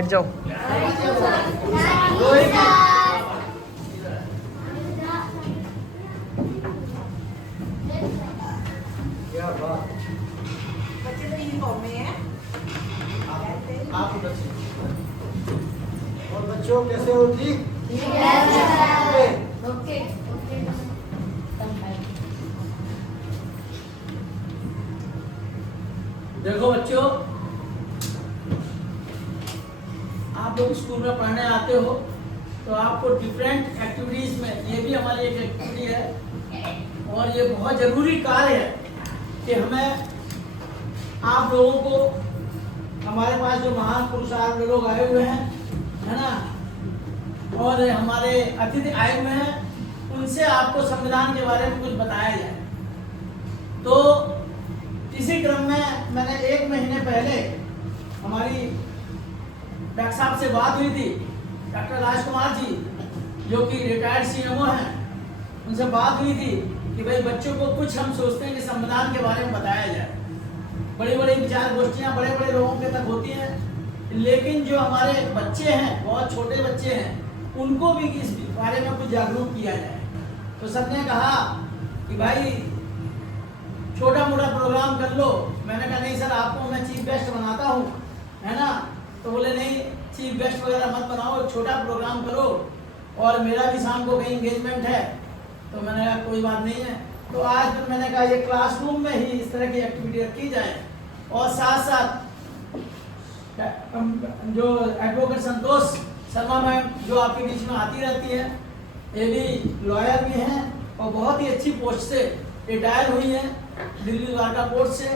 बैठ जाओ। बच्चे तो यूनिफॉर्म में हैं। आप और बच्चों कैसे हो? ठीक। ओके। देखो बच्चों, आप लोग स्कूल में पढ़ने आते हो तो आपको डिफरेंट एक्टिविटीज में, ये भी हमारी एक एक्टिविटी है और ये बहुत जरूरी कार्य है कि हमें आप लोगों को, हमारे पास जो महान पुरुषार्थ लोग आए हुए हैं, है ना, और हमारे अतिथि आए हुए हैं, उनसे आपको संविधान के बारे में कुछ बताया जाए। तो इसी क्रम में मैंने 1 महीने पहले हमारी डॉक्टर साहब से बात हुई थी, डॉक्टर राजकुमार जी जो कि रिटायर्ड सीएमओ हैं, उनसे बात हुई थी कि भाई बच्चों को कुछ हम सोचते हैं कि संविधान के बारे में बताया जाए। बड़ी बड़ी विचार गोष्ठियाँ बड़े बड़े लोगों के तक होती हैं, लेकिन जो हमारे बच्चे हैं, बहुत छोटे बच्चे हैं, उनको भी इस बारे में कुछ जागरूक किया जाए। तो सबने कहा कि भाई छोटा मोटा प्रोग्राम कर लो। मैंने कहा नहीं सर, आपको मैं चीफ गेस्ट बनाता हूँ, है ना। तो बोले नहीं, चीफ गेस्ट वगैरह मत बनाओ, छोटा प्रोग्राम करो, और मेरा भी शाम को कहीं एंगेजमेंट है। तो मैंने कहा कोई बात नहीं है। तो आज फिर मैंने कहा ये क्लासरूम में ही इस तरह की एक्टिविटी रखी जाए, और साथ साथ जो एडवोकेट संतोष शर्मा मैम जो आपके बीच में आती रहती है, ये भी लॉयर भी हैं और बहुत ही अच्छी पोस्ट से रिटायर हुई हैं दिल्ली द्वारका कोर्ट से,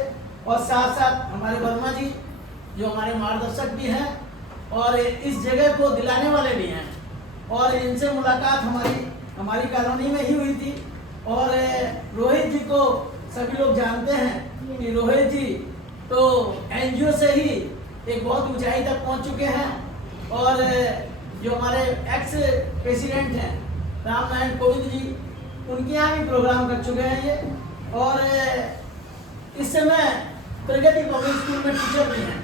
और साथ साथ हमारे वर्मा जी जो हमारे मार्गदर्शक भी हैं और इस जगह को दिलाने वाले भी हैं। और इनसे मुलाकात हमारी कॉलोनी में ही हुई थी। और रोहित जी को सभी लोग जानते हैं कि रोहित जी तो एनजीओ से ही एक बहुत ऊंचाई तक पहुंच चुके हैं, और जो हमारे एक्स प्रेसिडेंट हैं राम नारायण कोविंद जी, उनके यहाँ भी प्रोग्राम कर चुके हैं ये। और इस समय प्रगति पब्लिक स्कूल में टीचर भी हैं,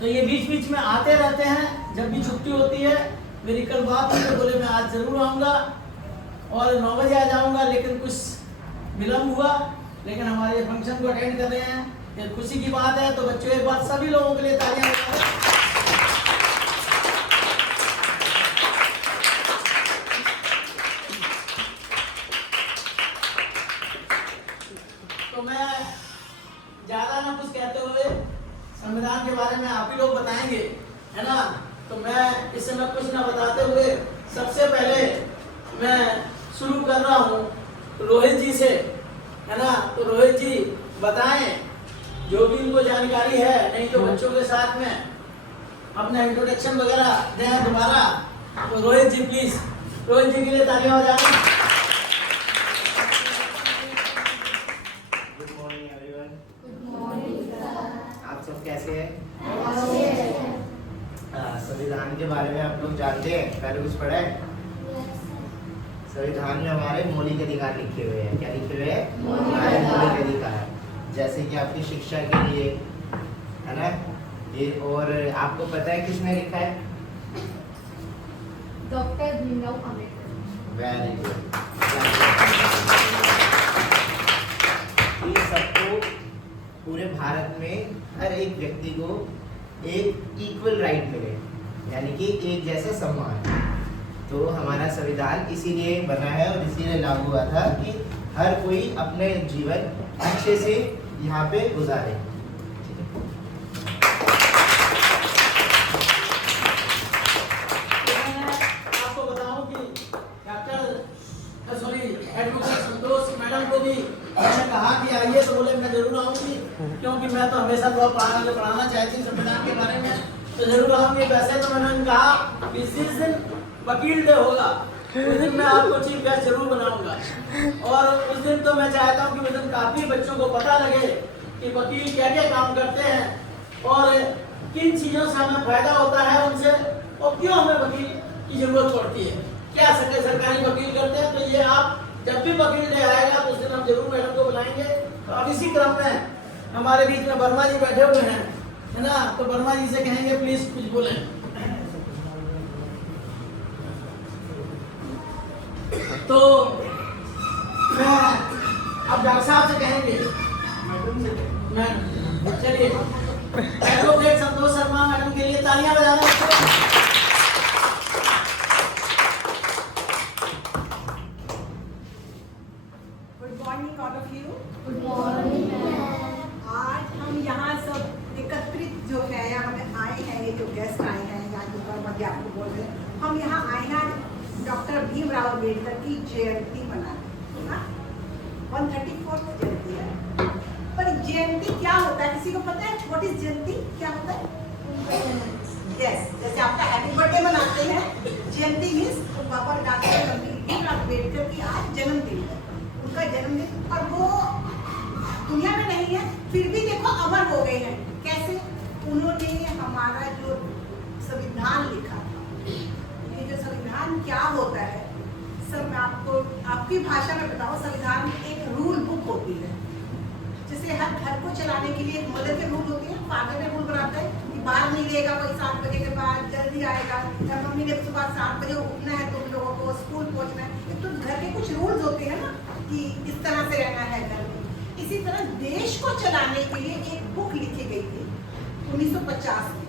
तो ये बीच बीच में आते रहते हैं। जब भी छुट्टी होती है, मेरी कल बात हुई तो बोले मैं आज जरूर आऊँगा और 9 बजे आ जाऊँगा, लेकिन कुछ विलम्ब हुआ, लेकिन हमारे फंक्शन को अटेंड कर रहे हैं, ये खुशी की बात है। तो बच्चों एक बार सभी लोगों के लिए तालियां बजाएं। तो मैं ज्यादा ना कुछ कहते हुए संविधान के बारे में आप ही लोग बताएंगे, है ना। तो मैं इस समय कुछ ना बताते हुए सबसे पहले मैं शुरू कर रहा हूँ रोहित जी से, है ना। तो रोहित जी बताएं जो भी उनको जानकारी है, नहीं तो बच्चों के साथ में अपना इंट्रोडक्शन वगैरह दें दोबारा। तो रोहित जी प्लीज, रोहित जी के लिए तालियां हो जाए। Good morning everyone. आप सब कैसे हैं? संविधान के बारे में आप लोग जानते हैं? पहले कुछ पढ़ा है? संविधान में हमारे मौलिक अधिकार लिखे हुए हैं। क्या लिखे हुए हैं? हमारे मौलिक अधिकार, जैसे कि आपकी शिक्षा के लिए, है ना ये। और आपको पता है किसने लिखा है? Doctor Bhimrao Ambedkar. Very good. ये सबको, पूरे भारत में हर एक व्यक्ति को एक इक्वल राइट मिले, यानी कि एक जैसा सम्मान। तो हमारा संविधान इसीलिए बना है और इसीलिए लागू हुआ था कि हर कोई अपने जीवन अच्छे से यहाँ पे गुजारे। आपको बताऊं कि एडवोकेट संतोष मैडम को भी मैंने कहा कि आइए, तो बोले मैं जरूर आऊंगी, क्योंकि मैं तो हमेशा बहुत पढ़ाना चाहती हूँ संविधान के बारे में, तो जरूर आऊंगी। वैसे तो मैंने कहा कि जिस दिन वकील डे होगा उस दिन मैं आपको चीफ गेस्ट जरूर बनाऊंगा, और उस दिन तो मैं चाहता हूँ कि उस दिन काफी बच्चों को पता लगे कि वकील क्या क्या काम करते हैं और किन चीजों से हमें फायदा होता है उनसे, और क्यों हमें वकील की जरूरत पड़ती है, क्या सरकारी वकील करते हैं। तो ये आप जब भी वकील डे आएगा तो उस दिन हम जरूर मैडम को बुलाएंगे। तो अब इसी क्रम में हमारे बीच में वर्मा जी बैठे हुए हैं, है ना। तो वर्मा जी से कहेंगे प्लीज कुछ बोलें। तो मैं अब डॉक्टर साहब से कहेंगे, मैडम चलिए एडवोकेट संतोष शर्मा मैडम के लिए तालियां बजा दें। Good morning all of you. Good morning आज हम यहाँ सब एकत्रित जो है यहाँ में आए हैं, ये जो गेस्ट आए हैं यहाँ जो मध्य आपको बोल रहे हैं, हम यहाँ आए हैं डॉक्टर भीमराव अम्बेडकर की जयंती मनाने। हाँ, 134th जयंती है। पर जयंती क्या होता है किसी को पता है? व्हाट इज जयंती? क्या होता है? यस, जैसे आपका हैप्पी बर्थडे मनाते हैं, जयंती मीन्स बाबा डॉक्टर भीमराव अम्बेडकर की आज जन्मदिन है, उनका जन्मदिन। और वो दुनिया में नहीं है, फिर भी देखो अमर हो गए हैं। कैसे? उन्होंने हमारा जो संविधान लिखा था, ये जो संविधान क्या होता है सर, मैं आपको आपकी भाषा में बताऊं, संविधान एक रूल बुक होती है। जैसे हर घर को चलाने के लिए मदर के रूल होती है, फादर ने रूल बनाता है कि बाहर नहीं रहेगा कोई 7 बजे के बाद, जल्दी आएगा, या मम्मी ने सुबह 7 बजे उठना है, तुम लोगों को स्कूल पहुंचना है। तो घर के कुछ रूल्स होते हैं ना कि इस तरह से रहना है घर में। इसी तरह देश को चलाने के लिए एक बुक लिखी गई थी 1950 में।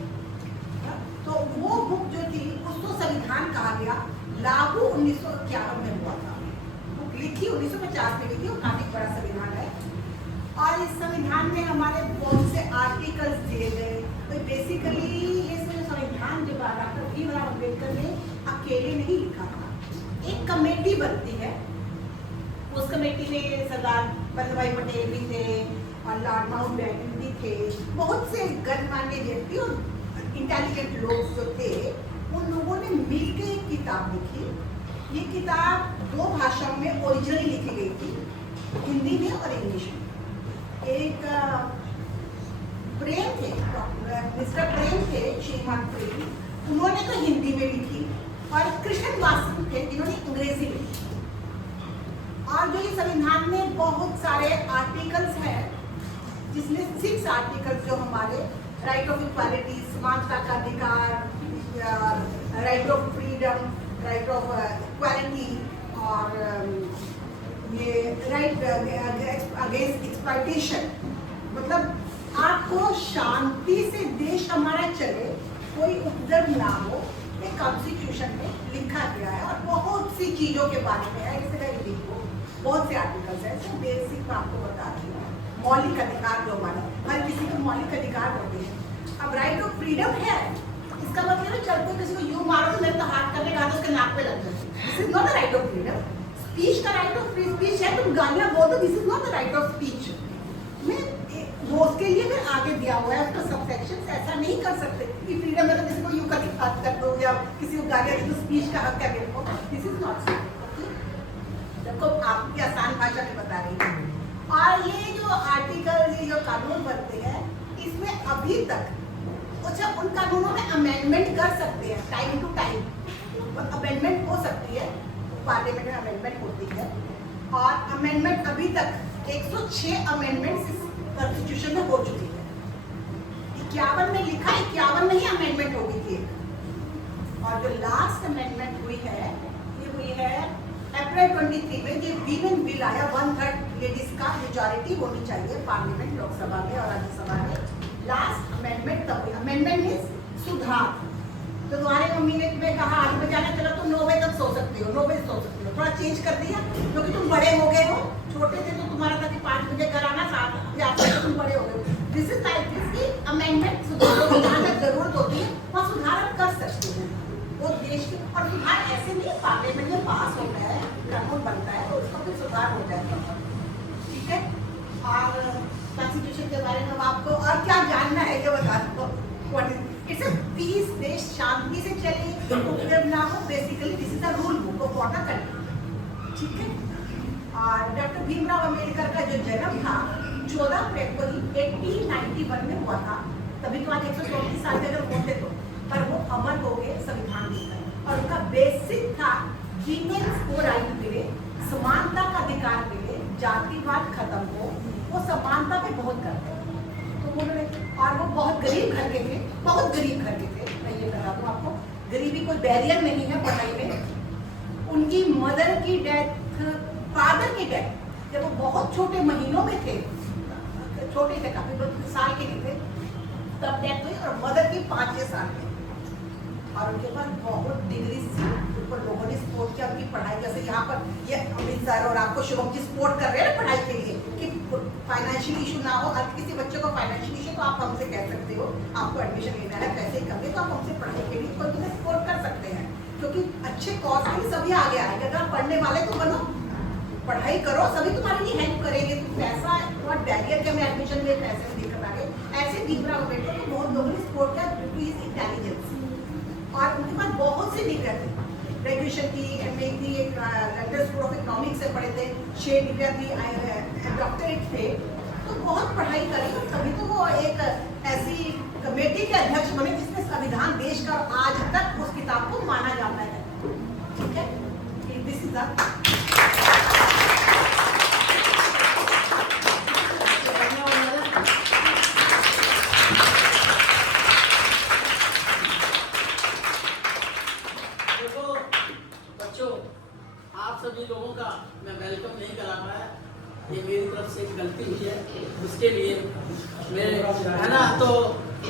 तो वो बुक जो थी उसको संविधान कहा गया, लागू 1951 में हुआ था। बुक लिखी 1950 में हुई थी, काफी बड़ा संविधान है। और इस संविधान में हमारे बहुत से आर्टिकल्स दिए गए। तो बेसिकली ये संविधान जो डॉक्टर भीमराव अम्बेडकर ने अकेले नहीं लिखा था, एक कमेटी बनती है। उस कमेटी में सरदार वल्लभ भाई पटेल भी थे और लॉर्ड माउंटबेटन भी थे, बहुत से गणमान्य व्यक्ति और इंटेलिजेंट लोग जो थे, उन लोगों ने मिलकर एक किताब लिखी। ये किताब 2 भाषाओं में ओरिजिनली लिखी गई थी, हिंदी में और इंग्लिश में। एक प्रेम थे, मिस्टर प्रेम थे, श्रीमान प्रेम, उन्होंने तो हिंदी में लिखी, और कृष्ण वासु थे जिन्होंने अंग्रेजी में लिखी। और जो ये संविधान में बहुत सारे आर्टिकल्स हैं, जिसमें 6 आर्टिकल्स जो हमारे राइट ऑफ इक्वालिटी, समानता का अधिकार, right of freedom, right of equality, और ये राइट अगेंस्ट एक्सप्लॉयटेशन, मतलब आपको शांति से देश हमारा चले, कोई उपद्रव ना हो, ये कॉन्स्टिट्यूशन में लिखा गया है। और बहुत सी चीजों के बारे में है, जैसे लिखो, बहुत से आर्टिकल्स हैं। तो बेसिक मैं आपको बता रही हूँ, मौलिक अधिकार जो हमारे हर किसी को मौलिक अधिकार होते हैं। अब राइट ऑफ फ्रीडम है, इसका मतलब है चलते किसी को यूं मारो तो मेरे तो हाथ करने का उसके नाक पे लग जाए, this is not the right of freedom. Speech का राइट ऑफ फ्री स्पीच है, तुम गालियां बोल दो, this is not the right of speech. मैं वो उसके लिए फिर आगे दिया हुआ है उसका सबसेक्शन, ऐसा नहीं कर सकते कि फ्रीडम है तो किसी को यूं करके बात कर दो या किसी को गालियां दे दो, स्पीच का हक है मेरे को, दिस इज नॉट सो। देखो आपकी आसान भाषा में बता रही हूँ। और ये जो आर्टिकल, ये जो कानून बनते हैं, इसमें अभी तक अच्छा उन कानूनों में अमेंडमेंट कर सकते हैं, टाइम टू टाइम अमेंडमेंट हो सकती है, पार्लियामेंट में अमेंडमेंट होती है। और अमेंडमेंट अभी तक 106 अमेंडमेंट्स इस कॉन्स्टिट्यूशन में हो चुकी है। 51 में लिखा, 51 में ही अमेंडमेंट हो गई थी। और जो लास्ट अमेंडमेंट हुई है, ये हुई है अप्रैल 23 में। ये वीमेन बिल आया, 1/3 लेडीज का मेजॉरिटी होनी चाहिए पार्लियामेंट, लोकसभा में और राज्यसभा में। लास्ट अमेंडमेंट तब हुई। अमेंडमेंट मीन्स सुधार। तो तुम्हारी मम्मी ने तुम्हें कहा 8 बजे आना, चलो तुम 9 बजे तक सो सकती हो, 9 बजे सो सकती हो, थोड़ा चेंज कर दिया क्योंकि तुम बड़े हो गए हो। छोटे थे तो तुम्हारा था कि 5 बजे घर आना, 7 बजे आते तुम बड़े हो गए। दिस इज लाइक दिस की अमेंडमेंट, सुधार जहाँ तक जरूरत होती है वहाँ सुधार आप कर सकते हैं। वो देश के और सुधार ऐसे नहीं, पार्लियामेंट में पास होता है, कानून बनता है तो उसका फिर सुधार हो जाएगा, ठीक है। और कॉन्स्टिट्यूशन के बारे में आपको और क्या जानना है ये बता दो। What is it's a peace, देश शांति से चले, उपद्रव ना हो। Basically this is the rule book of what a country, ठीक है। और डॉक्टर भीमराव अम्बेडकर का जो जन्म था 14 फरवरी 1891 में हुआ था। तभी तो आज 134 साल के अगर होते तो, पर वो अमर हो गए संविधान देकर। और उनका बेसिक था वीमेन्स को राइट मिले, समानता का अधिकार मिले, जातिवाद खत्म हो। वो समानता पे बहुत करते हैं तो उन्होंने, और वो बहुत गरीब घर के थे, बहुत गरीब घर के थे, मैं ये बता दूं आपको। गरीबी कोई बैरियर नहीं है पढ़ाई में। उनकी मदर की डेथ, फादर की डेथ जब वो बहुत छोटे महीनों में थे, छोटे थे काफी, 2 साल के नहीं थे, तब डेथ हुई। और मदर की 5-6 साल में, और उनके पास बहुत डिग्री थी। ऊपर लोगों ने सपोर्ट किया उनकी पढ़ाई। जैसे यहाँ पर ये अमित सर और आपको शुभम जी सपोर्ट कर रहे हैं ना पढ़ाई के लिए, कि फाइनेंशियल इशू ना हो। अगर किसी बच्चे को फाइनेंशियल इशू, तो आप हमसे कह सकते हो, आपको एडमिशन लेना है, पैसे कम है, तो आप हमसे पढ़ाई के लिए कोई तुम्हें सपोर्ट कर सकते हैं। क्योंकि अच्छे कॉज के लिए सभी आगे आएंगे। अगर आप पढ़ने वाले तो बनो, पढ़ाई करो, सभी तुम्हारे लिए हेल्प करेंगे। तो पैसा बहुत बैरियर के हमें एडमिशन में पैसे में दिक्कत आ गई। ऐसे भीमराव अम्बेडकर को बहुत लोगों ने सपोर्ट किया ड्यू टू हिज इंटेलिजेंस। और उनके पास बहुत सी डिग्रियाँ थी, ग्रेजुएशन थी, MA थी, एक लंदन स्कूल ऑफ इकोनॉमिक्स से पढ़े थे, 6 डिग्रियाँ थी, डॉक्टरेट थे। तो बहुत पढ़ाई करी, और तभी तो वो एक ऐसी कमेटी के अध्यक्ष बने जिसने संविधान देश का आज तक उस किताब को माना जाता है। ठीक है, दिस इज आप सभी लोगों का मैं वेलकम नहीं करा पाया, ये मेरी तरफ से एक गलती हुई है, उसके लिए मेरे है ना। तो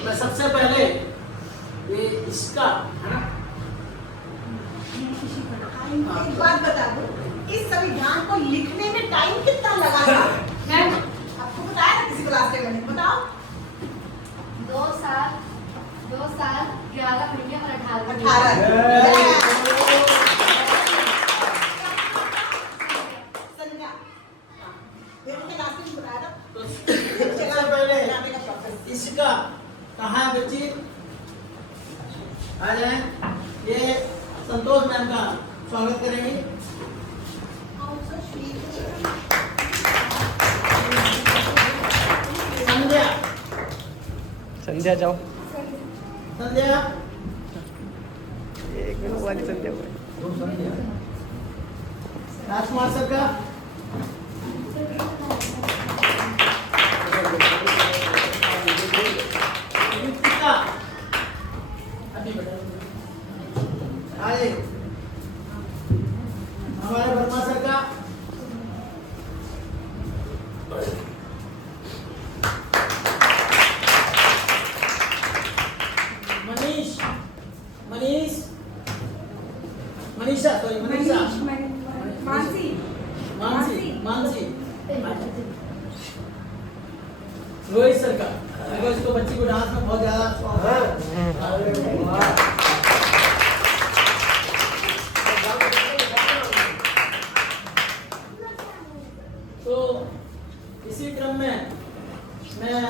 मैं सबसे पहले ये इसका है ना, एक बात बता दूं, इस संविधान को लिखने में टाइम कितना लगा था? मैं आपको बताया था किसी क्लास में, मैंने बताओ। 2 साल 11 महीने और 18 दिन। 18 संध्या, मेरे क्लास में बताया था। तो सबसे पहले इसका कहाँ है बच्ची, आ जाए। ये संतोष मैम का स्वागत करेंगे। संध्या, संध्या जाओ, संध्या, एक मिनट वाली संध्या हुआ राजकुमार सर का, ऋतिका, अभी बताओ, आए हमारे वर्मा सर का, मनीष, मनीषा, सॉरी मनीषा, मानसी, रोहित सर का, देखो इसको बच्ची को डांस में बहुत ज्यादा शौक है। तो इसी क्रम में मैं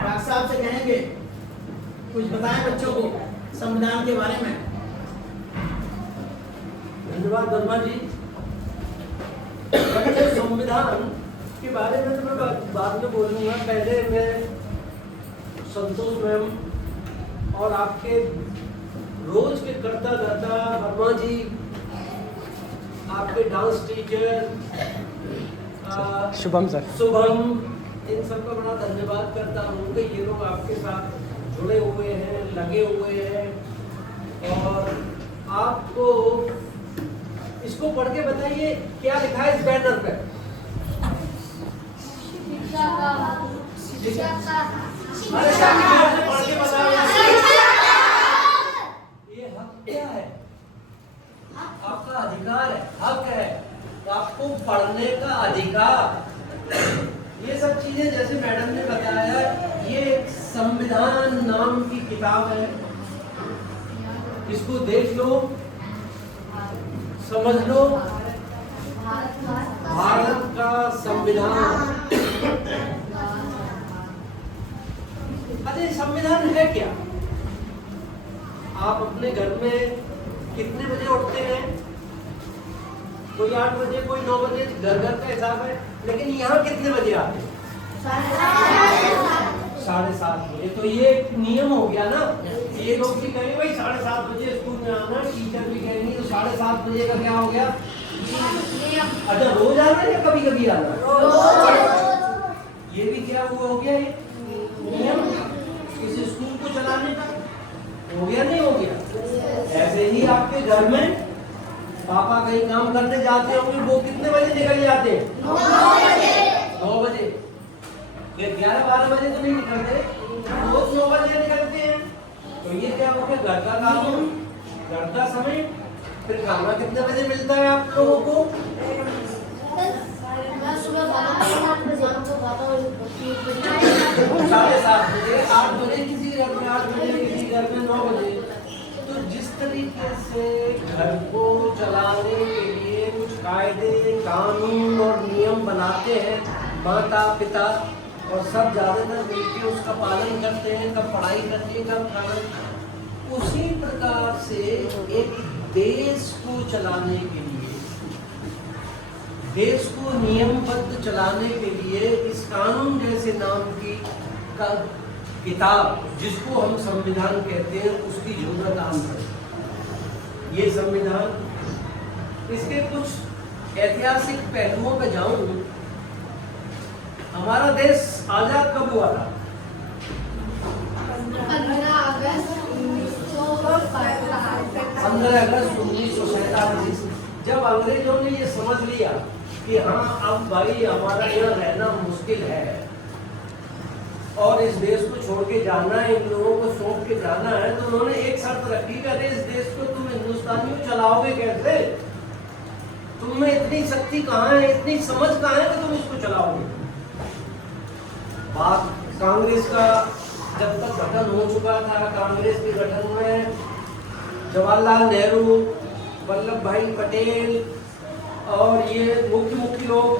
डॉक्टर साहब से कहेंगे कुछ बताएं बच्चों को संविधान के बारे में। धन्यवाद वर्मा जी। संविधान के बारे में तो मैं बाद में बोलूँगा। पहले मैं संतोष मैम और आपके रोज के करता धरता वर्मा जी, आपके dance teacher Shubham sir, Shubham, इन सबका बड़ा धन्यवाद करता हूँ कि ये लोग आपके साथ जुड़े हुए हैं, लगे हुए हैं। और आपको इसको पढ़ के बताइए क्या लिखा है इस बैनर पे। ये हक क्या है? आपका अधिकार है, हक है, तो आपको पढ़ने का अधिकार। ये सब चीजें जैसे मैडम ने बताया, ये एक संविधान नाम की किताब है, इसको देख लो, समझ लो। भारत का संविधान, अरे संविधान है क्या? आप अपने घर में कितने बजे उठते हैं? कोई 8 बजे, कोई 9 बजे, घर घर का हिसाब है। लेकिन यहाँ कितने बजे आते हैं? 7:30 बजे। तो ये एक नियम हो गया ना। ये लोग भी कहेंगे भाई 7:30 बजे स्कूल में आना, टीचर भी कहेंगे, तो 7:30 बजे का क्या हो गया? अच्छा, रोज आना या कभी कभी आना? ये भी क्या हुआ हो गया? ये नियम किसी स्कूल को चलाने का। हो गया नहीं हो गया? ऐसे ही आपके घर में पापा कहीं काम करने जाते होंगे, वो कितने बजे निकल जाते हैं? 9 बजे। ये 11-12 बजे तो नहीं निकलते, रोज 9 बजे निकलते हैं। तो ये क्या हो गया? घर का काम, घर का समय। फिर खाना कितने बजे मिलता है आप लोगों को? मैं सुबह 8 बजे, शाम को 12 बजे, 7:30 बजे, 8 बजे किसी घर में, 8 बजे किसी घर में, 9 बजे। तो जिस तरीके से घर को चलाने के लिए कुछ कायदे कानून और नियम बनाते हैं माता पिता, और सब ज्यादातर मिलकर उसका पालन करते हैं, कब पढ़ाई करनी है, कब खाना, उसी प्रकार से एक देश को चलाने के लिए, देश को नियमबद्ध चलाने के लिए इस कानून जैसे नाम की किताब, जिसको हम संविधान कहते हैं, उसकी जरूरत आम है। ये संविधान, इसके कुछ ऐतिहासिक पहलुओं पे जाऊं। हमारा देश आजाद कब हुआ था? 15 अगस्त 1947। जब अंग्रेजों ने ये समझ लिया कि हाँ अब भाई हमारा यहाँ रहना मुश्किल है और इस देश को छोड़ के जाना है, इन लोगों को सौंप के जाना है, तो उन्होंने एक शर्त रखी कि अरे इस देश को तुम हिंदुस्तानियों चलाओगे कैसे? तुम में इतनी शक्ति कहाँ है, इतनी समझ कहाँ है कि तुम इसको चलाओगे? बात कांग्रेस का जब तक गठन हो चुका था, कांग्रेस के गठन में जवाहरलाल नेहरू, वल्लभ भाई पटेल और ये मुख्य लोग,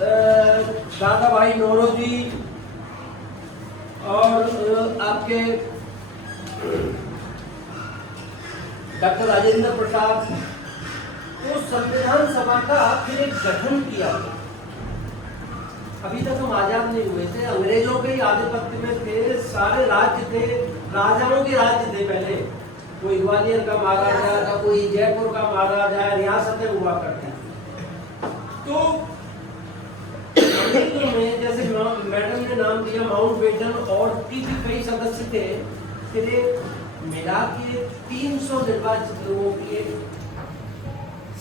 दादा भाई नौरोजी और आपके डॉक्टर राजेंद्र प्रसाद, तो संविधान सभा का फिर एक गठन किया। अभी तक हम आजाद नहीं हुए थे, अंग्रेजों के ही आधिपत्य में थे, सारे राज्य थे, राजाओं के राज्य थे पहले। कोई ग्वालियर का महाराजा था, कोई जयपुर का महाराजा, रियासतें हुआ करती थी। तो अंग्रेजों में जैसे मैडम ने नाम दिया माउंटबेटन और भी कई सदस्य थे, फिर मिला के 300 निर्वाचित लोगों की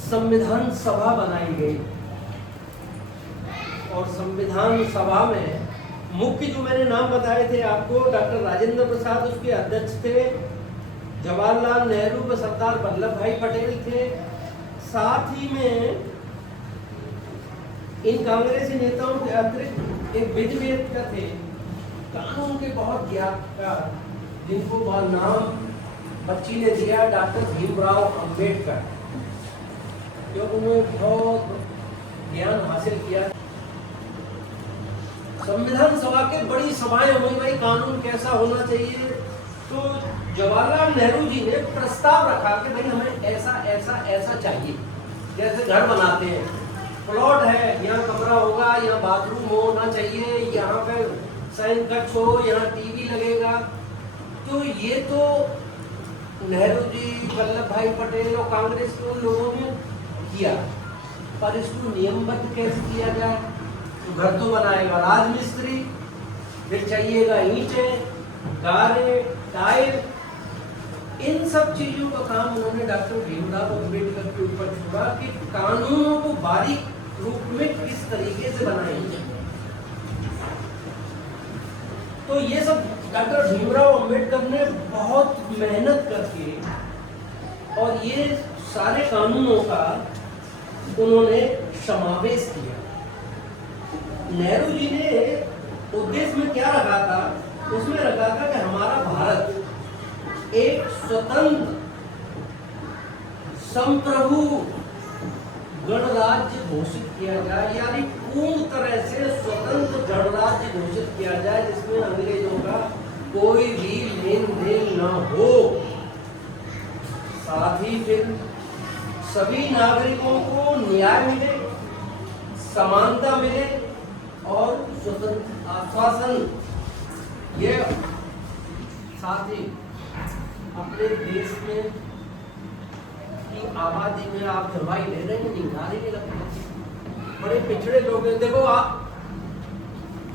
संविधान सभा बनाई गई। और संविधान सभा में मुख्य जो मैंने नाम बताए थे आपको, डॉक्टर राजेंद्र प्रसाद उसके अध्यक्ष थे, जवाहरलाल नेहरू व सरदार वल्लभ भाई पटेल थे। साथ ही में इन कांग्रेसी नेताओं के अतिरिक्त एक विधिवेत्ता थे, कानून के बहुत ज्ञाता, जिनको नाम बच्ची ने दिया डॉक्टर भीमराव अंबेडकर, जो उन्होंने बहुत ज्ञान हासिल किया। संविधान सभा के बड़ी सभाएं हुई, भाई कानून कैसा होना चाहिए। तो जवाहरलाल नेहरू जी ने प्रस्ताव रखा कि भाई हमें ऐसा ऐसा ऐसा चाहिए। जैसे घर बनाते हैं, प्लॉट है, यहाँ कमरा होगा, यहाँ बाथरूम होना चाहिए, यहाँ पे साइन कट्स हो, यहाँ टीवी लगेगा। तो ये तो नेहरू जी, वल्लभ भाई पटेल और कांग्रेस के लोगों ने किया, पर इसको नियमबद्ध कैसे किया जाए? तो घर तो बनाएगा राजमिस्त्री, फिर चाहिएगा ईंटें, गारे, टाइल, इन सब चीजों का काम उन्होंने डॉक्टर भीमराव अंबेडकर के ऊपर छोड़ा कि कानूनों को बारीक रूप में किस तरीके से बनाएंगे। तो ये सब डॉक्टर भीमराव अंबेडकर ने बहुत मेहनत करके और ये सारे कानूनों का उन्होंने समावेश किया। नेहरू जी ने उद्देश्य में क्या रखा था? उसमें रखा था कि हमारा भारत एक स्वतंत्र संप्रभु गणराज्य घोषित किया जाए, यानी पूर्ण तरह से स्वतंत्र गणराज्य घोषित किया जाए, जिसमें अंग्रेजों का कोई भी लेन देन न हो। साथ ही फिर सभी नागरिकों को न्याय मिले, समानता मिले और स्वतंत्र आश्वासन। ये साथ ही अपने देश में की आबादी में आप दवाई ले रहे हैं, नहीं आ रही है, बड़े पिछड़े लोग हैं। देखो आप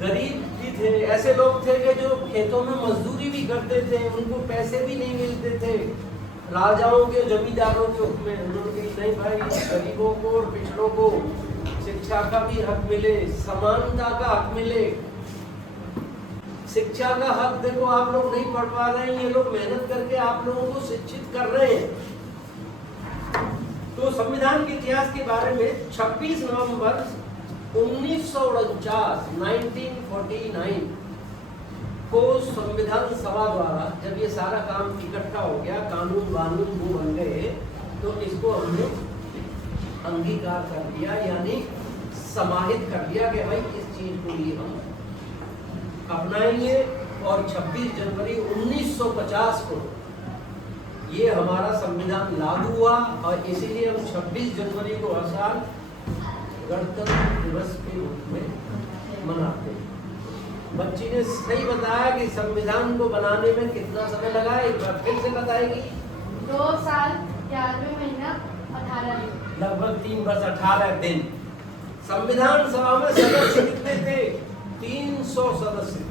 गरीब भी थे, ऐसे लोग थे कि जो खेतों में मजदूरी भी करते थे, उनको पैसे भी नहीं मिलते थे। राजाओं के जमींदारों के हुक्म में उन्होंने कहा नहीं भाई, गरीबों को और पिछड़ों को शिक्षा का भी हक मिले, समानता का हक मिले। शिक्षा का हक देखो आप लोग नहीं पढ़ पा रहे हैं, ये लोग मेहनत करके आप लोगों को शिक्षित कर रहे हैं। तो संविधान के इतिहास के बारे में 26 नवंबर 1949 को संविधान सभा द्वारा जब ये सारा काम इकट्ठा हो गया, कानून वानून वो बन गए, तो इसको हमने अंगीकार कर दिया, यानी समाहित कर दिया कि भाई इस चीज को ही हम अपनाएंगे। और 26 जनवरी 1950 को ये हमारा संविधान लागू हुआ और इसीलिए हम 26 जनवरी को हर साल गणतंत्र दिवस के रूप में मनाते हैं। बच्ची ने सही बताया कि संविधान को बनाने में कितना समय लगा, एक बार फिर से बताएगी। 2 साल 11वें महीना 18 दिन, लगभग 3 वर्ष 18 दिन। संविधान सभा में सदस्य कितने थे? 300 सदस्य थे।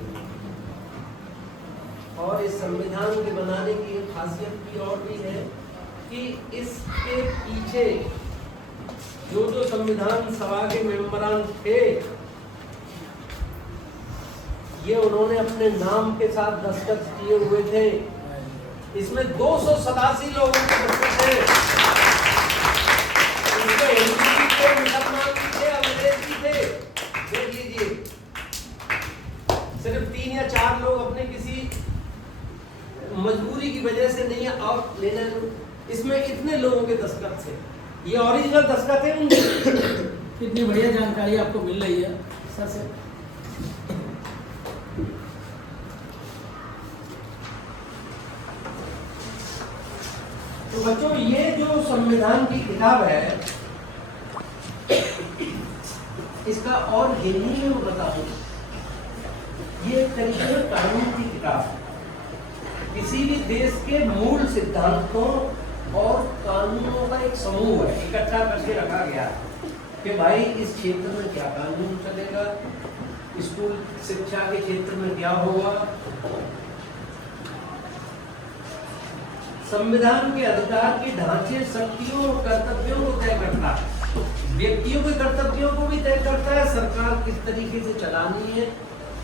और इस संविधान के बनाने की एक खासियत भी और भी है कि इसके पीछे जो संविधान सभा के मेंबरान थे, ये उन्होंने अपने नाम के साथ दस्तखत किए हुए थे। इसमें 287 लोगों के दस्तखत थे। उनके हिंदू भी थे, मुसलमान भी थे, अंग्रेज भी थे। देख लीजिए, सिर्फ 3 या 4 लोग अपने किसी मजबूरी की वजह से नहीं, और लेना, इसमें इतने लोगों के दस्तखत थे। ये ओरिजिनल दस्तखत है उनके। कितनी बढ़िया जानकारी आपको मिल रही है सर से। तो बच्चों, ये जो संविधान की किताब है, इसका और हिंदी में मैं बताऊं, ये एक तरीके से कानून की किताब है। किसी भी देश के मूल सिद्धांतों और कानूनों का एक समूह है, इकट्ठा करके रखा गया है कि भाई इस क्षेत्र में क्या कानून चलेगा, स्कूल शिक्षा के क्षेत्र में क्या होगा। संविधान के अधिकार के ढांचे, शक्तियों और कर्तव्यों को तय करता है, व्यक्तियों के कर्तव्यों को भी तय करता है, सरकार किस तरीके से चलानी है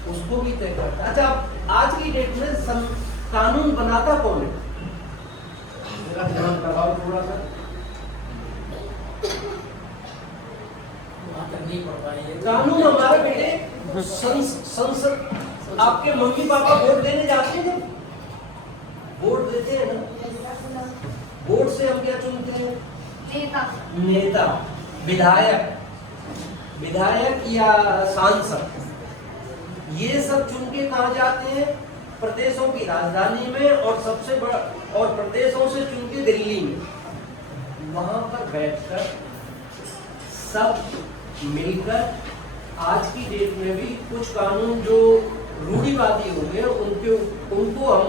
उसको भी तय करता है। अच्छा, आज की डेट में कानून बनाता कौन है? मेरा ध्यान लगाओ थोड़ा सा। नहीं पढ़ पाएंगे। कानून हमारे बेटे संसद, आपके मम्मी पापा वोट देने जाते हैं, वोट देते हैं ना, वोट से हम क्या चुनते हैं? नेता, विधायक या सांसद, ये सब चुन के कहाँ जाते हैं? प्रदेशों की राजधानी में, और सबसे बड़ा, और प्रदेशों से चुन के दिल्ली में। वहां पर बैठकर सब मिलकर, आज की डेट में भी कुछ कानून जो रूढ़िवादी हो गए उनको हम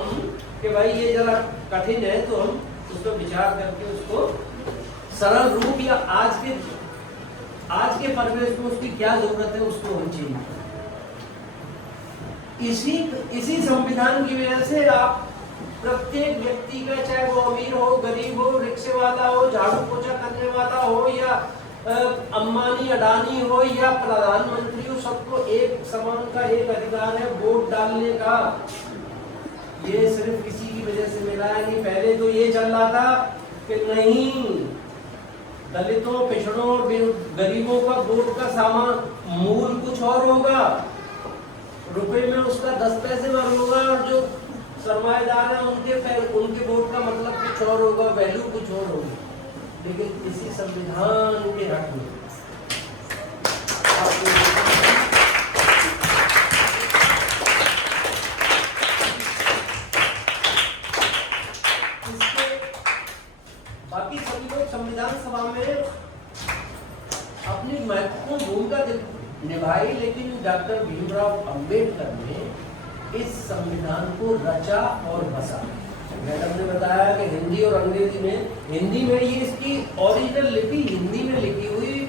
कि भाई ये जरा कठिन है, तो हम उस पर विचार करके उसको सरल रूप या आज के परिवेश में उसकी क्या जरूरत है उसको हम चेंज करें। इसी संविधान की वजह से आप प्रत्येक व्यक्ति का, चाहे वो अमीर हो, गरीब हो, रिक्शे वाला हो, झाड़ू पोछा करने वाला हो, या अंबानी अडानी हो, या प्रधानमंत्री हो, सबको एक समान का एक अधिकार है वोट डालने का। ये सिर्फ किसी की वजह से मिला है नहीं। पहले तो ये चल रहा था कि नहीं, दलितों, पिछड़ों, गरीबों का वोट का सामान मूल कुछ और होगा, रुपए में उसका 10 पैसे भर होगा, और जो सरमाएदार है उनके वोट का मतलब कुछ और होगा, वैल्यू कुछ और होगी। लेकिन इसी संविधान के हक में बाकी सभी लोग संविधान सभा में अपनी महत्वपूर्ण भूमिका निभाई, लेकिन डॉक्टर भीमराव अंबेडकर ने इस संविधान को रचा और बसा। मैडम ने बताया कि हिंदी और अंग्रेजी में, हिंदी में ये इसकी ओरिजिनल लिपि हिंदी में लिखी हुई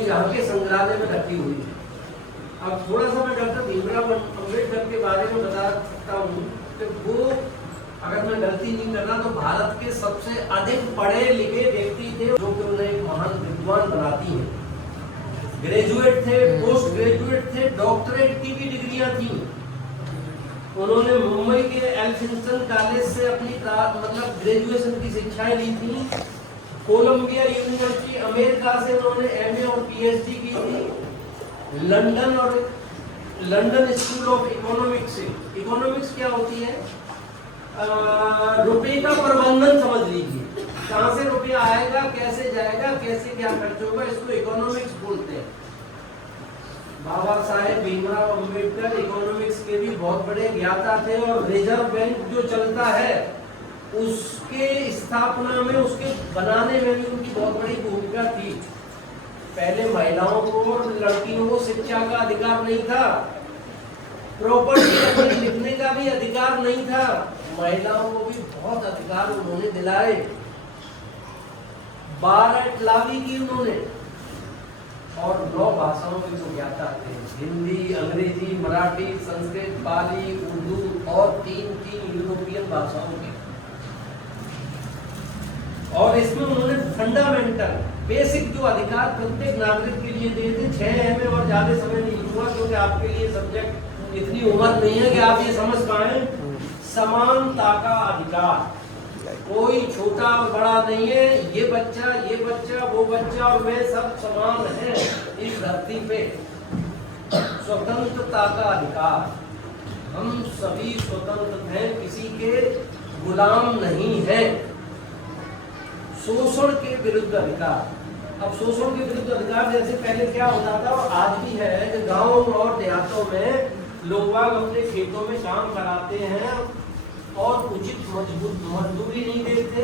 यहाँ के संग्रहालय में रखी हुई, अब थोड़ा सा मैं डॉक्टर भीमराव अम्बेडकर के बारे में बता सकता हूँ कि वो, अगर मैं गलती नहीं कर रहा तो भारत के सबसे अधिक पढ़े लिखे व्यक्ति थे, जो कि उन्हें एक महान विद्वान बनाती है। ग्रेजुएट थे, पोस्ट ग्रेजुएट थे, डॉक्टरेट की भी डिग्रियां थी। उन्होंने मुंबई के एल्फिंस्टन कॉलेज से अपनी मतलब ग्रेजुएशन की शिक्षाएं ली थी। कोलंबिया यूनिवर्सिटी अमेरिका से उन्होंने एमए और पीएचडी की थी। लंदन स्कूल ऑफ इकोनॉमिक्स से, इकोनॉमिक्स क्या होती है, रुपए का प्रबंधन समझ लीजिए, कहां से रुपया आएगा, कैसे जाएगा, कैसे क्या खर्च होगा, इसको इकोनॉमिक्स बोलते हैं। बाबा साहेब भीमराव अम्बेडकर इकोनॉमिक्स के भी बहुत बड़े ज्ञाता थे, और रिजर्व बैंक जो चलता है उसके स्थापना में, उसके बनाने में भी उनकी बहुत बड़ी भूमिका थी। पहले महिलाओं को और लड़कियों को शिक्षा का अधिकार नहीं था, प्रॉपर्टी अपनी लिखने का भी अधिकार नहीं था, महिलाओं को भी बहुत अधिकार उन्होंने दिलाए। 12 इतलावी की उन्होंने, और 9 भाषाओं के जो ज्ञाता थे, हिंदी, अंग्रेजी, मराठी, संस्कृत, पाली, उर्दू और 3 यूरोपियन भाषाओं के। और इसमें उन्होंने फंडामेंटल बेसिक जो अधिकार प्रत्येक नागरिक के लिए दिए थे। 6 एमए और ज्यादा समय नहीं हुआ, क्योंकि आपके लिए सब्जेक्ट इतनी उम्र नहीं है कि आप ये समझ पाए। समानता का अधिकार, कोई छोटा और बड़ा नहीं है, ये बच्चा, वो बच्चा और मैं सब समान हैं इस धरती पे। स्वतंत्रता का अधिकार, हम सभी स्वतंत्र हैं, किसी के गुलाम नहीं हैं। शोषण के विरुद्ध अधिकार। अब शोषण के विरुद्ध अधिकार जैसे पहले क्या होता था और आज भी है कि गांव और देहातों में लोग अपने खेतों में काम कराते हैं और उचित मजदूरी नहीं देते,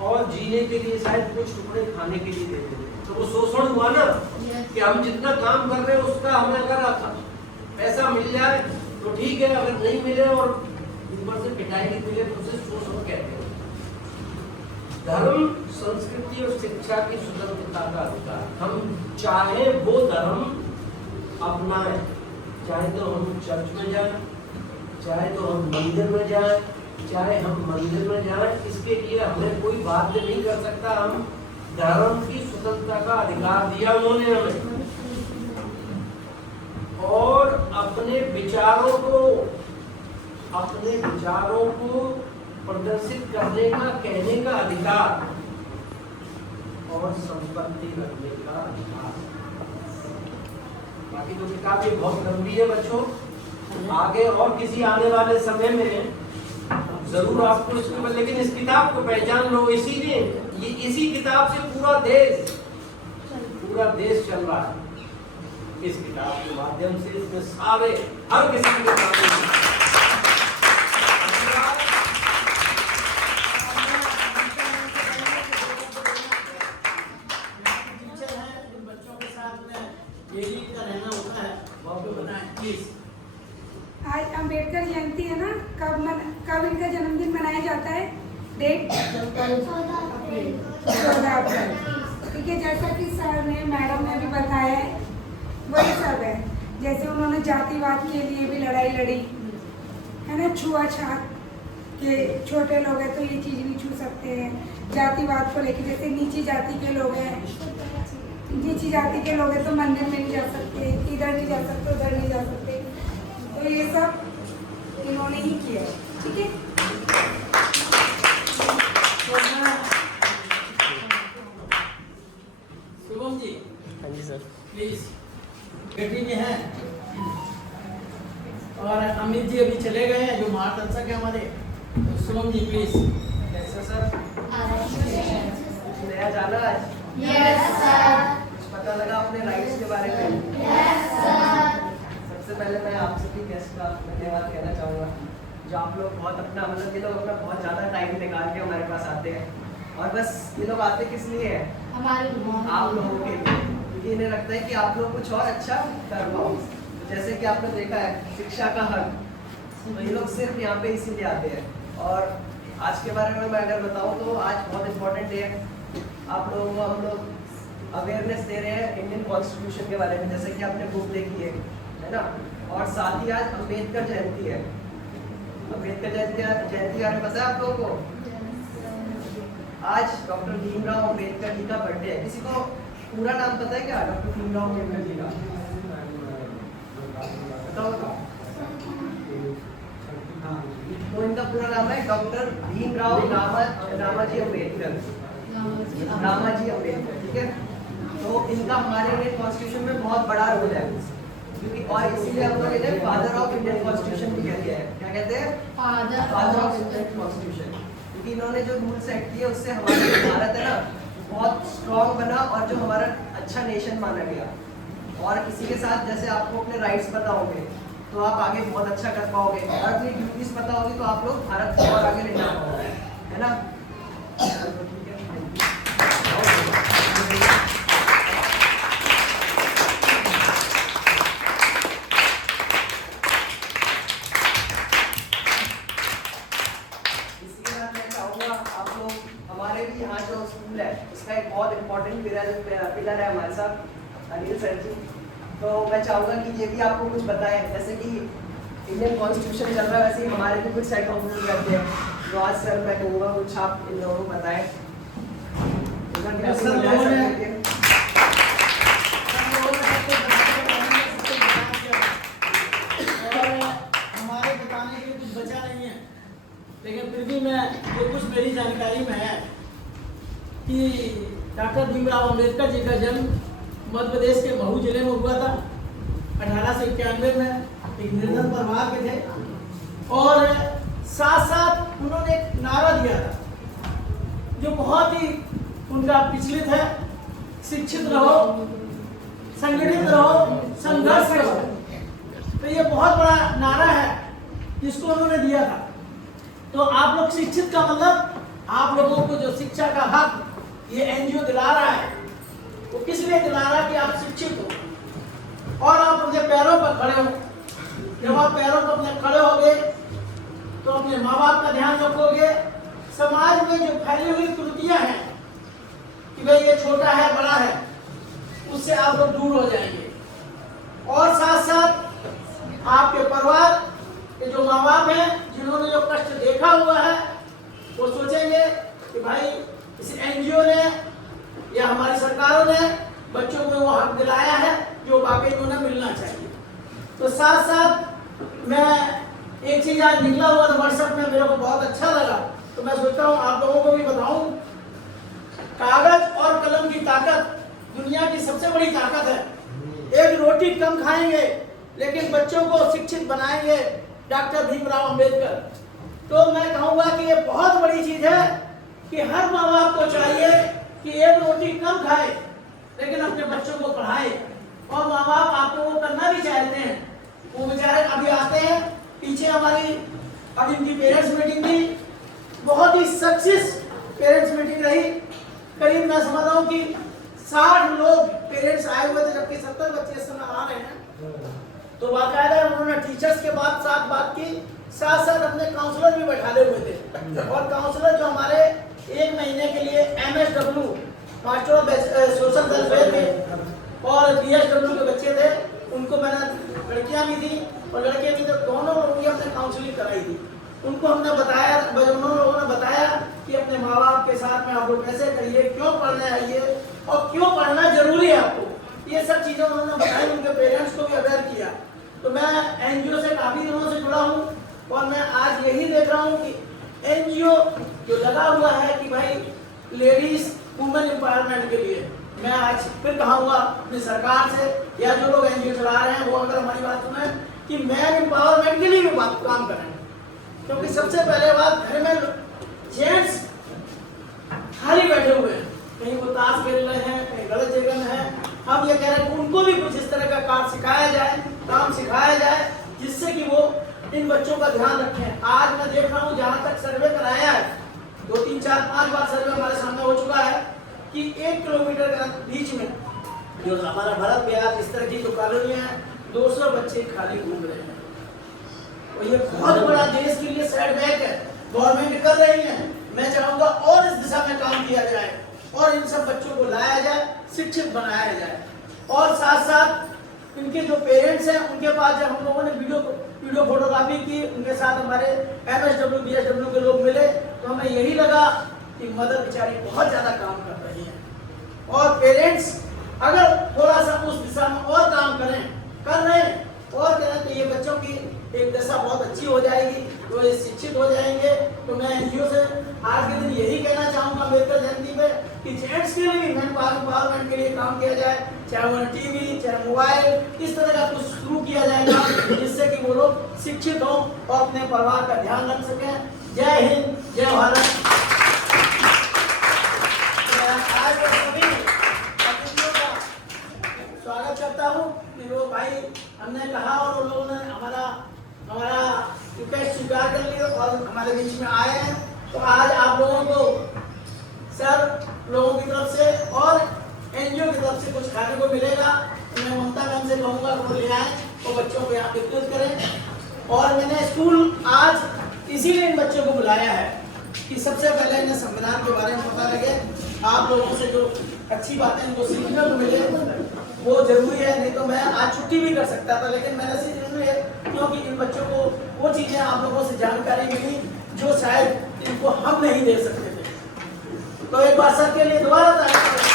और जीने के लिए शायद कुछ टुकड़े खाने के लिए देते थे। तो वो शोषण हुआ ना, कि हम जितना काम कर रहे हैं उसका हमें अगर पैसा मिल जाए तो ठीक है, अगर नहीं मिले और ऊपर से पिटाई नहीं मिले तो उसे शोषण कहते हैं। धर्म, संस्कृति और शिक्षा की स्वतंत्रता का अधिकार, हम चाहे वो धर्म अपनाएं, चाहे तो हम चर्च में जाएं, चाहे तो हम मंदिर में जाएं, चाहे हम मंदिर में जाएं, इसके लिए हमें कोई बाध्य नहीं कर सकता। हम धर्म की स्वतंत्रता का अधिकार दिया उन्होंने हमें, और अपने विचारों को प्रदर्शित करने का, कहने का अधिकार, और संपत्ति रखने का अधिकार। बाकी तो किताब ये बहुत लंबी है बच्चों, आगे और किसी आने वाले समय में जरूर आपको इसके ऊपर, लेकिन इस किताब को पहचान लो। इसीलिए ये इसी किताब से पूरा देश चल रहा है, इस किताब के माध्यम से। इसमें सारे हर किसी के सामने आज अम्बेडकर जयंती है ना, कब इनका जन्मदिन मनाया जाता है? डेट 14 अप्रैल। ठीक है, जैसा कि सर ने, मैडम ने भी बताया है, वही सब है। जैसे उन्होंने जातिवाद के लिए भी लड़ाई लड़ी है ना, छुआछूत के छोटे लोग हैं तो ये चीज़ नहीं छू सकते हैं, जातिवाद को लेकर। जैसे नीची जाति के लोग हैं, नीची जाति के लोग हैं तो मंदिर में नहीं जा सकते, इधर नहीं जा सकते, उधर नहीं जा सकते। तो ये सब इन्होंने ही किया, ठीक है। शुभम जी, हाँ जी सर, प्लीज। बेटी जी हैं और अमित जी अभी चले गए हैं, जो महादर्शक है हमारे। तो शुभम जी प्लीज। कैसे सर? नया जाना आज? Yes sir. कुछ पता लगा अपने राइट्स के बारे में? Yes sir. सबसे पहले मैं आप सभी गेस्ट का धन्यवाद कहना चाहूँगा, जो आप लोग बहुत अपना, मतलब ये लोग अपना बहुत ज़्यादा टाइम निकाल के हमारे पास आते हैं। और बस ये लोग आते किस लिए हैं? आप लोगों के लिए, क्योंकि इन्हें लगता है कि आप लोग कुछ और अच्छा कर पाओ। जैसे कि आपने देखा है शिक्षा का हक, तो ये लोग सिर्फ यहाँ पे इसीलिए आते हैं। और आज के बारे में मैं अगर बताऊँ तो आज बहुत इम्पोर्टेंट डे है। आप लोगों को हम लोग अवेयरनेस दे रहे हैं इंडियन कॉन्स्टिट्यूशन के बारे में, जैसे कि आपने बुक देखी है ना। और साथ ही आज अम्बेडकर जयंती है। अम्बेडकर जयंती यार पता है आप लोगों को? आज डॉक्टर भीमराव अम्बेडकर जी का बर्थडे है। किसी को पूरा नाम पता है क्या डॉक्टर भीमराव अम्बेडकर जी का? बताओ। तो इनका पूरा नाम है डॉक्टर भीमराव रामाजी अम्बेडकर। रामाजी अम्बेडकर, ठीक है। तो इनका हमारे इंडियन कॉन्स्टिट्यूशन में बहुत बड़ा रोल है, क्योंकि और इसीलिए हम लोग इन्हें फादर ऑफ इंडियन कॉन्स्टिट्यूशन भी कहते हैं। क्या कहते हैं? Father of Indian constitution. क्योंकि इन्होंने जो रूल्स एक्ट किए उससे हमारा जो भारत है ना बहुत स्ट्रॉन्ग बना और जो हमारा अच्छा नेशन माना गया। और इसी के साथ जैसे आपको अपने राइट्स पता होंगे तो आप आगे बहुत अच्छा कर पाओगे, और अपनी ड्यूटीज पता होगी तो आप लोग भारत को और आगे ले जा पाओगे, है ना। इसके बाद मैं चाहूँगा आप लोग, हमारे भी यहाँ जो स्कूल है उसका एक बहुत इम्पोर्टेंट पिलर है हमारे साथ अनिल सर जी। तो मैं चाहूँगा कि ये भी आपको कुछ बताएं, जैसे कि इंडियन कॉन्स्टिट्यूशन चल रहा है वैसे ही हमारे भी कुछ सेट ऑफ रूल रहते हैं। तो आज सर मैं कहूँगा कुछ आप इन लोगों को बताएं। हमारे बताने के लिए कुछ बचा नहीं है, लेकिन फिर भी मैं जो कुछ मेरी जानकारी में है कि डॉक्टर भीमराव अम्बेडकर जी का जन्म मध्य प्रदेश के महू जिले में हुआ था 1891 में। एक निर्धन परिवार के थे और साथ साथ उन्होंने एक नारा दिया था जो बहुत ही उनका विचलित है, शिक्षित रहो, संगठित रहो, संघर्ष करो। तो ये बहुत बड़ा नारा है जिसको उन्होंने दिया था। तो आप लोग शिक्षित का मतलब आप लोगों को जो शिक्षा का हक ये एनजीओ दिला रहा है, वो किस लिए दिला रहा है कि आप शिक्षित हो और आप अपने पैरों पर खड़े हो। जब आप पैरों पर अपने खड़े होगे तो अपने माँ बाप का ध्यान रखोगे, समाज में जो फैली हुई त्रुटियां हैं कि भाई ये छोटा है बड़ा है, उससे आप लोग दूर हो जाएंगे। और साथ साथ आपके परिवार के जो माँ बाप हैं जिन्होंने जो कष्ट देखा हुआ है वो सोचेंगे कि भाई इस एनजीओ ने या हमारी सरकारों ने बच्चों को वो हक दिलाया है जो वाकई उन्हें मिलना चाहिए। तो साथ साथ मैं एक चीज आज निकला हुआ था व्हाट्सएप में, मेरे को बहुत अच्छा लगा, तो मैं सोचता हूँ आप लोगों को भी बताऊं। कागज और कलम की ताकत दुनिया की सबसे बड़ी ताकत है। एक रोटी कम खाएंगे लेकिन बच्चों को शिक्षित बनाएंगे डॉक्टर भीमराव अम्बेडकर। तो मैं कहूँगा कि ये बहुत बड़ी चीज है कि हर माँ बाप को चाहिए कि एक रोटी कम खाए लेकिन अपने बच्चों को पढ़ाए। और माँ बाप आपको वो करना भी चाहते हैं, वो बेचारे अभी आते हैं। पीछे हमारी अब इनकी पेरेंट्स मीटिंग थी, बहुत ही सक्सेस पेरेंट्स मीटिंग रही। करीब मैं समझ रहा हूँ कि 60 लोग पेरेंट्स आए हुए थे, जबकि 70 बच्चे इस समय आ रहे हैं। तो बाकायदा उन्होंने टीचर्स के साथ बात की, साथ साथ अपने काउंसलर भी बैठाले हुए थे। और काउंसलर जो हमारे 1 महीने के लिए MSW master of social welfare के और BSW के बच्चे थे, उनको मैंने, लड़कियां भी थी और लड़के भी थे, दोनों लोगों की हमने काउंसलिंग कराई थी। उनको हमने बताया, उन्होंने लोगों ने बताया कि अपने माँ बाप के साथ में आप लोग कैसे करिए, क्यों पढ़ने आइए और क्यों पढ़ना जरूरी है आपको। ये सब चीज़ें उन्होंने बताई, उनके पेरेंट्स को भी अवेयर किया। तो मैं NGO से काफ़ी दिनों से जुड़ा हूँ और मैं आज यही देख रहा हूँ कि NGO जो लगा हुआ है कि भाई लेडीज वुमेन एम्पावरमेंट के लिए, मैं आज फिर कहूँगा अपनी सरकार से या जो लोग NGO चला रहे हैं वो अगर हमारी बात सुने कि मैन एम्पावरमेंट के लिए भी काम करें। क्योंकि सबसे पहले बात, घर में जेंट्स खाली बैठे हुए हैं, कहीं वो ताश खेल रहे हैं, कहीं गलत जगह में है। हम ये कह रहे हैं कि उनको भी कुछ इस तरह का काम सिखाया जाए जिससे कि वो इन बच्चों का ध्यान रखें। आज मैं देख रहा हूँ जहाँ तक सर्वे कराया है, 2, 3, 4, 5 बार सर्वे हमारे सामने हो चुका है कि 1 किलोमीटर के बीच में जो हमारा भारत बिहार इस तरह की जो कॉलोनियाँ हैं 200 बच्चे खाली घूम रहे हैं। और ये बहुत बड़ा देश के लिए सेटबैक है, गवर्नमेंट कर रही है। मैं चाहूँगा और इस दिशा में काम किया जाए और इन सब बच्चों को लाया जाए, शिक्षित बनाया जाए। और साथ साथ इनके जो पेरेंट्स हैं उनके पास जब हम लोगों ने वीडियो फोटोग्राफी की, उनके साथ हमारे MSW BSW के लोग मिले, तो हमें यही लगा कि मदर बेचारी बहुत ज़्यादा काम कर रही है और पेरेंट्स अगर थोड़ा सा उस दिशा में और काम कर रहे हैं और करें तो ये बच्चों की एक दशा बहुत अच्छी हो जाएगी, तो ये शिक्षित हो जाएंगे। तो मैं NGO से आज के दिन यही कहना चाहूँगा अम्बेडकर जयंती पे कि जेंट्स के लिए मैन पावरमेंट के लिए काम किया जाए, चाहे वो TV चाहे मोबाइल, इस तरह का कुछ शुरू किया जाएगा जिससे कि वो लोग शिक्षित हों और अपने परिवार का ध्यान रख सकें। जय हिंद, जय भारत। आज के सभी अतिथियों का स्वागत करता हूँ कि वो भाई हमने कहा और उन लोगों ने हमारा रिक्वेस्ट स्वीकार कर लिया और हमारे बीच में आए हैं। तो आज आप लोगों को सर लोगों की तरफ से और NGO की तरफ से कुछ खाने को मिलेगा। तो मैं ममता मैम से कहूँगा वो ले आए और बच्चों को यहाँ वितरित करें। और मैंने स्कूल आज इसीलिए इन बच्चों को बुलाया है कि सबसे पहले इन्हें संविधान के बारे में पता लगे, आप लोगों से जो अच्छी बातें इनको सीखने को मिले वो जरूरी है। नहीं तो मैं आज छुट्टी भी कर सकता था, लेकिन मैंने जरूरी है क्योंकि इन बच्चों को वो चीज़ें आप लोगों से जानकारी मिली जो शायद इनको हम नहीं दे सकते थे। तो एक बार सर के लिए दोबारा ताली।